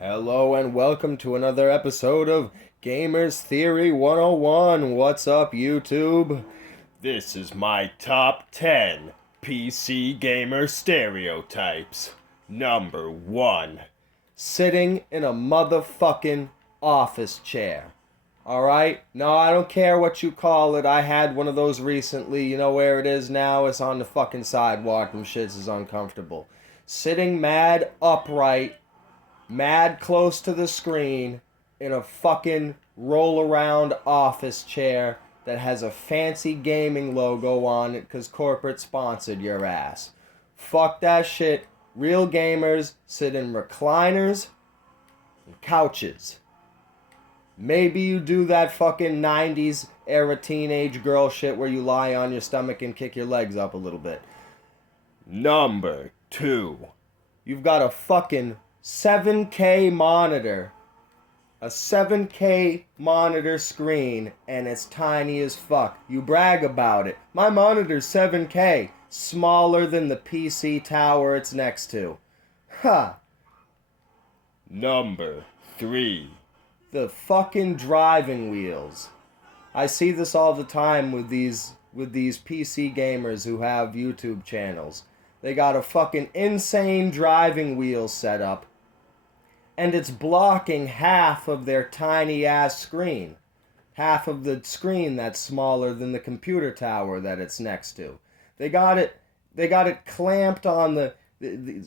Hello and welcome to another episode of Gamers Theory 101. What's up, YouTube? This is my top 10 PC gamer stereotypes. Number 1. Sitting in a motherfucking office chair. Alright? No, I don't care what you call it. I had one of those recently. You know where it is now? It's on the fucking sidewalk. Them shits is uncomfortable. Sitting mad upright, mad close to the screen in a fucking roll around office chair that has a fancy gaming logo on it because corporate sponsored your ass. Fuck that shit. Real gamers sit in recliners and couches. Maybe you do that fucking 90s era teenage girl shit where you lie on your stomach and kick your legs up a little bit. Number 2. You've got a fucking 7K monitor. A 7K monitor screen, and it's tiny as fuck. You brag about it. My monitor's 7K. Smaller than the PC tower it's next to. Ha! Number 3. The fucking driving wheels. I see this all the time with these PC gamers who have YouTube channels. They got a fucking insane driving wheel set up, and it's blocking half of their tiny ass screen. Half of the screen that's smaller than the computer tower that it's next to. They got it clamped on the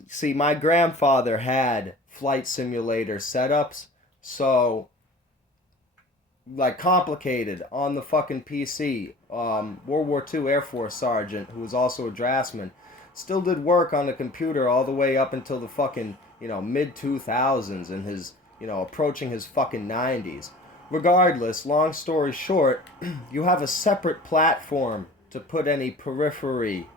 see, my grandfather had flight simulator setups, so like complicated on the fucking PC. World War II Air Force sergeant who was also a draftsman still did work on the computer all the way up until the fucking, mid 2000s and his, approaching his fucking 90s. Regardless, long story short, you have a separate platform to put any periphery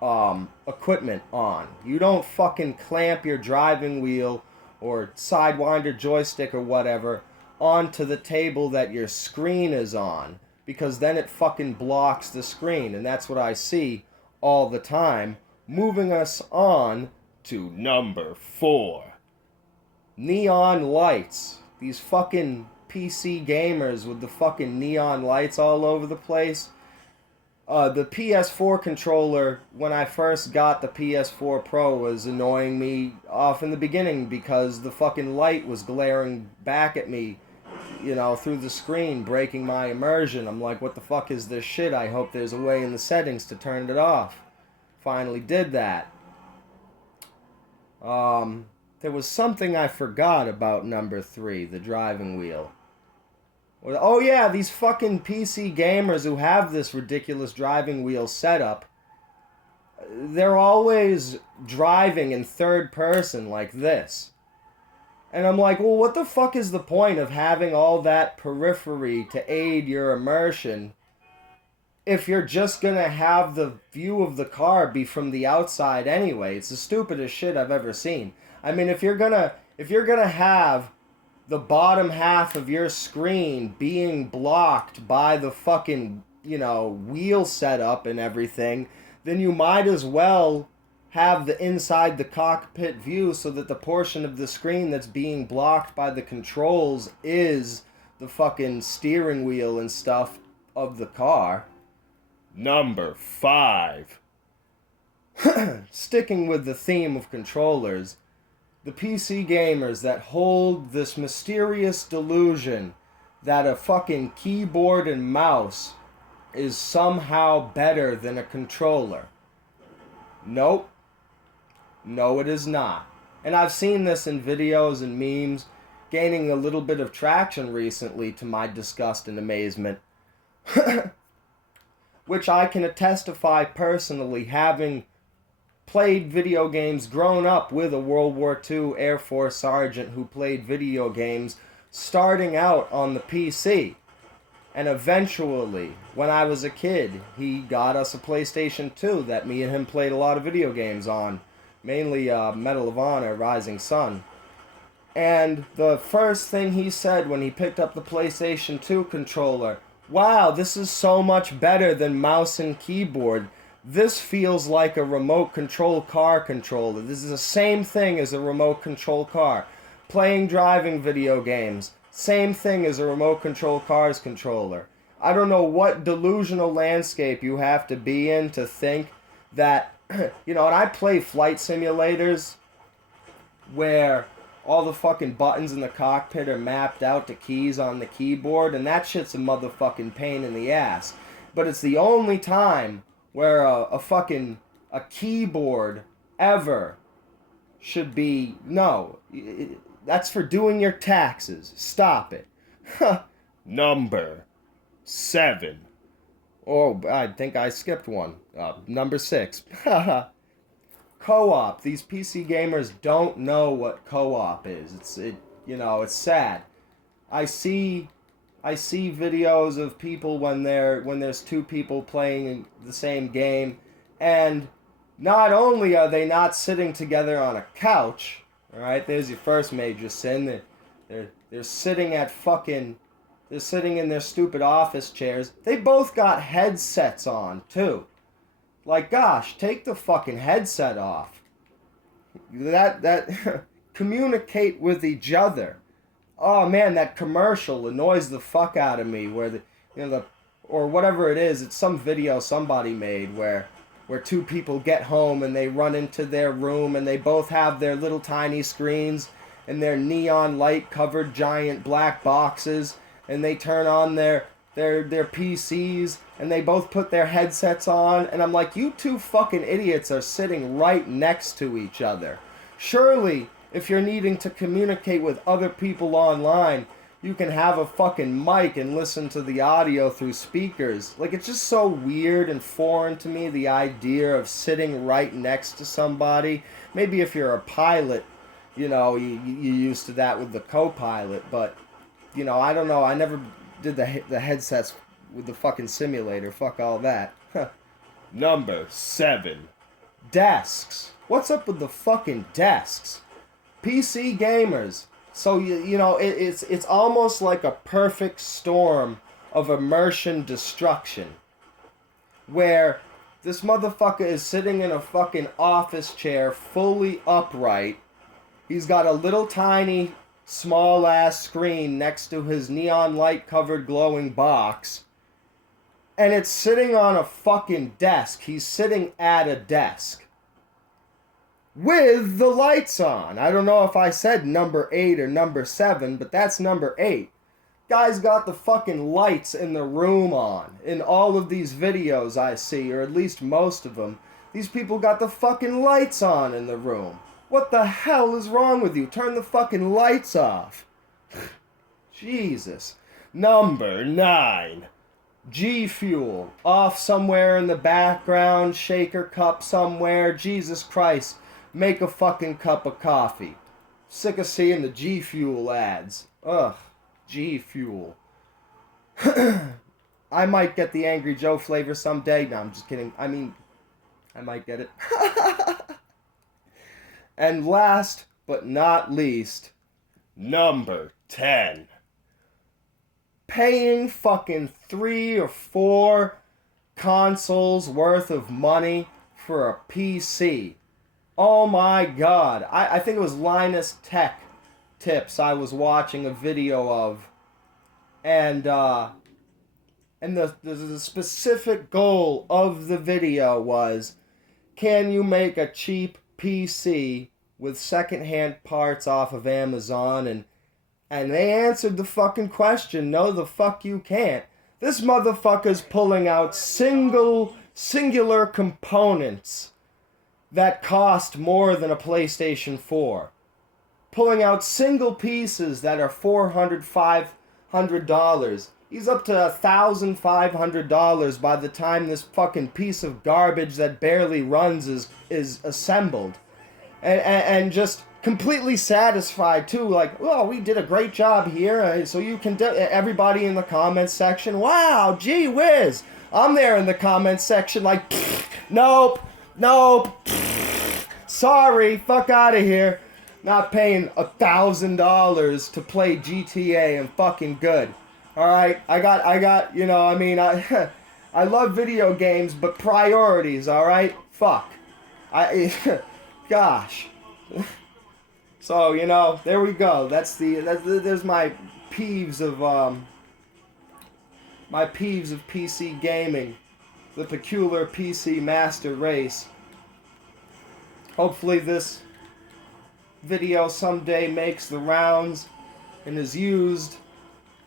equipment on. You don't fucking clamp your driving wheel or sidewinder joystick or whatever onto the table that your screen is on, because then it fucking blocks the screen, and that's what I see all the time. Moving us on to number 4. Neon lights. These fucking PC gamers with the fucking neon lights all over the place. The PS4 controller, when I first got the PS4 Pro, was annoying me off in the beginning because the fucking light was glaring back at me, through the screen, breaking my immersion. I'm like, what the fuck is this shit? I hope there's a way in the settings to turn it off. Finally did that. There was something I forgot about number 3, the driving wheel. Oh yeah, these fucking PC gamers who have this ridiculous driving wheel setup, they're always driving in third person like this. And I'm like, well, what the fuck is the point of having all that periphery to aid your immersion if you're just gonna have the view of the car be from the outside anyway? It's the stupidest shit I've ever seen. I mean, if you're gonna have the bottom half of your screen being blocked by the fucking, wheel setup and everything, then you might as well have the inside the cockpit view so that the portion of the screen that's being blocked by the controls is the fucking steering wheel and stuff of the car. Number 5. Sticking with the theme of controllers, the PC gamers that hold this mysterious delusion that a fucking keyboard and mouse is somehow better than a controller. Nope. No, it is not. And I've seen this in videos and memes, gaining a little bit of traction recently to my disgust and amazement. Which I can testify personally, having played video games, grown up with a World War II Air Force sergeant who played video games, starting out on the PC. And eventually, when I was a kid, he got us a PlayStation 2 that me and him played a lot of video games on. Mainly Medal of Honor, Rising Sun. And the first thing he said when he picked up the PlayStation 2 controller, wow, this is so much better than mouse and keyboard. This feels like a remote control car controller. This is the same thing as a remote control car. playing driving video games, same thing as a remote control car's controller. I don't know what delusional landscape you have to be in to think that, and I play flight simulators where all the fucking buttons in the cockpit are mapped out to keys on the keyboard, and that shit's a motherfucking pain in the ass. But it's the only time where a keyboard ever should be, no, that's for doing your taxes. Stop it. Number 7. Oh, I think I skipped one. Number 6. Co-op. These PC gamers don't know what co-op is. It's sad. I see videos of people when there's two people playing the same game, and not only are they not sitting together on a couch, all right, there's your first major sin. They're sitting they're sitting in their stupid office chairs. They both got headsets on too. Like, gosh, take the fucking headset off. That communicate with each other. Oh man, that commercial annoys the fuck out of me. Where or whatever it is, it's some video somebody made where two people get home and they run into their room and they both have their little tiny screens and their neon light covered giant black boxes, and they turn on their PCs and they both put their headsets on, and I'm like, you two fucking idiots are sitting right next to each other. Surely, if you're needing to communicate with other people online, you can have a fucking mic and listen to the audio through speakers. Like, it's just so weird and foreign to me, the idea of sitting right next to somebody. Maybe if you're a pilot, you're used to that with the co-pilot, but, I don't know. I never did the headsets with the fucking simulator. Fuck all that. Number 7. Desks. What's up with the fucking desks? PC gamers. So, it's almost like a perfect storm of immersion destruction. Where this motherfucker is sitting in a fucking office chair, fully upright. He's got a little tiny, small-ass screen next to his neon light-covered glowing box. And it's sitting on a fucking desk. He's sitting at a desk. With the lights on. I don't know if I said number 8 or number 7, but that's number 8. Guy's got the fucking lights in the room on. In all of these videos I see, or at least most of them, these people got the fucking lights on in the room. What the hell is wrong with you? Turn the fucking lights off. Jesus. Number 9. G Fuel. Off somewhere in the background, shaker cup somewhere. Jesus Christ. Make a fucking cup of coffee. Sick of seeing the G Fuel ads. Ugh. G Fuel. I might get the Angry Joe flavor someday. No, I'm just kidding. I mean, I might get it. And last but not least, number 10. Paying fucking 3 or 4 consoles worth of money for a PC. Oh my god. I think it was Linus Tech Tips I was watching a video of. And the specific goal of the video was, can you make a cheap PC with secondhand parts off of Amazon? And they answered the fucking question. No, the fuck you can't. This motherfucker's pulling out singular components that cost more than a PlayStation 4. Pulling out single pieces that are $400, $500. He's up to $1,500 by the time this fucking piece of garbage that barely runs is assembled. And just completely satisfied too, like, well, we did a great job here, so you can everybody in the comments section, wow, gee whiz. I'm there in the comments section like, nope, sorry, fuck out of here. Not paying $1,000 to play GTA and fucking good. Alright, I got, I love video games, but priorities, alright? Fuck. Gosh. So, there we go. There's my peeves of PC gaming, the peculiar PC master race. Hopefully this video someday makes the rounds and is used,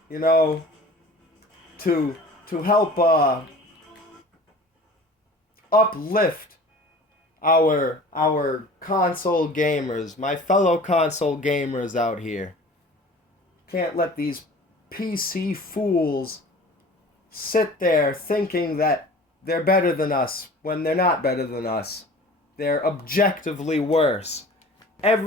to help uplift our console gamers, my fellow console gamers out here. Can't let these PC fools sit there thinking that they're better than us when they're not better than us. They're objectively worse. And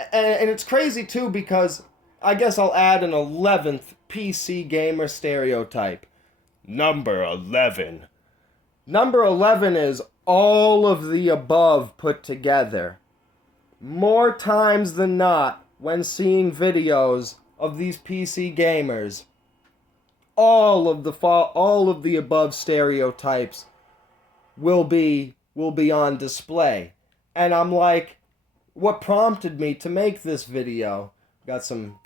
it's crazy too, because I guess I'll add an 11th PC gamer stereotype. Number 11. Number 11 is all of the above put together. More times than not, when seeing videos of these PC gamers, all of the above stereotypes will be on display. And I'm like, what prompted me to make this video? Got some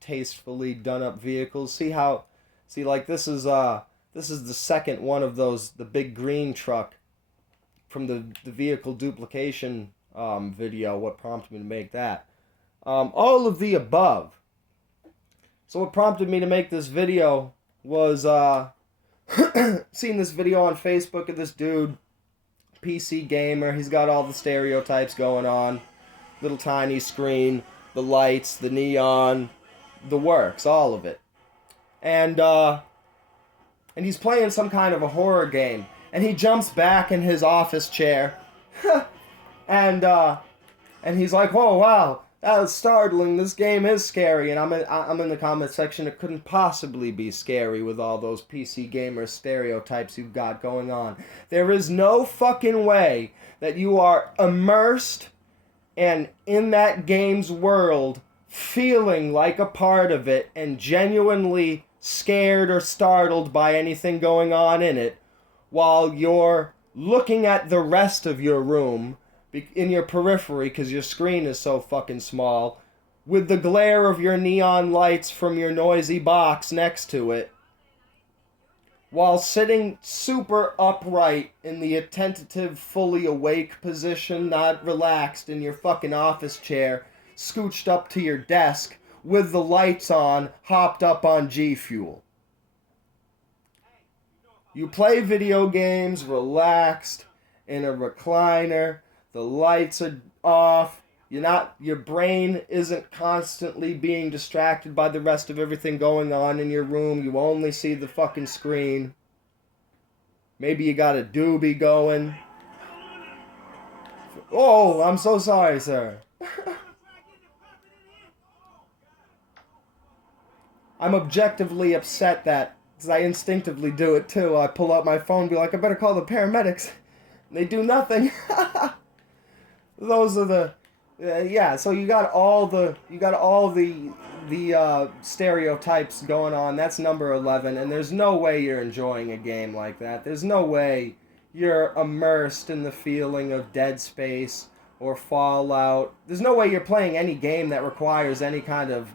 tastefully done up vehicles. See, this is the second one of those, the big green truck from the vehicle duplication video. What prompted me to make that? All of the above. So what prompted me to make this video was seeing this video on Facebook of this dude, PC gamer. He's got all the stereotypes going on. Little tiny screen, the lights, the neon, the works, all of it. And he's playing some kind of a horror game. And he jumps back in his office chair. and he's like, "Whoa, wow, that was startling. This game is scary." And I'm in the comment section. It couldn't possibly be scary with all those PC gamer stereotypes you've got going on. There is no fucking way that you are immersed and in that game's world, feeling like a part of it and genuinely scared or startled by anything going on in it, while you're looking at the rest of your room in your periphery because your screen is so fucking small, with the glare of your neon lights from your noisy box next to it, while sitting super upright in the attentive, fully awake position, not relaxed in your fucking office chair, scooched up to your desk, with the lights on, hopped up on G Fuel. You play video games relaxed in a recliner, the lights are off, your brain isn't constantly being distracted by the rest of everything going on in your room, you only see the fucking screen. Maybe you got a doobie going. Oh, I'm so sorry, sir. I'm objectively upset that, because I instinctively do it too. I pull out my phone and be like, I better call the paramedics. And they do nothing. Those are the, so you got all the stereotypes going on. That's number 11, and there's no way you're enjoying a game like that. There's no way you're immersed in the feeling of Dead Space or Fallout. There's no way you're playing any game that requires any kind of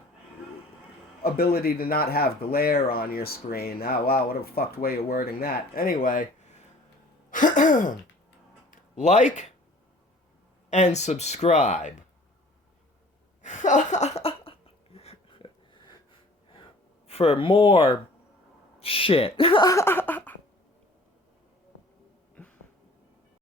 ability to not have glare on your screen. Oh, wow, what a fucked way of wording that. Anyway, like and subscribe. For more shit.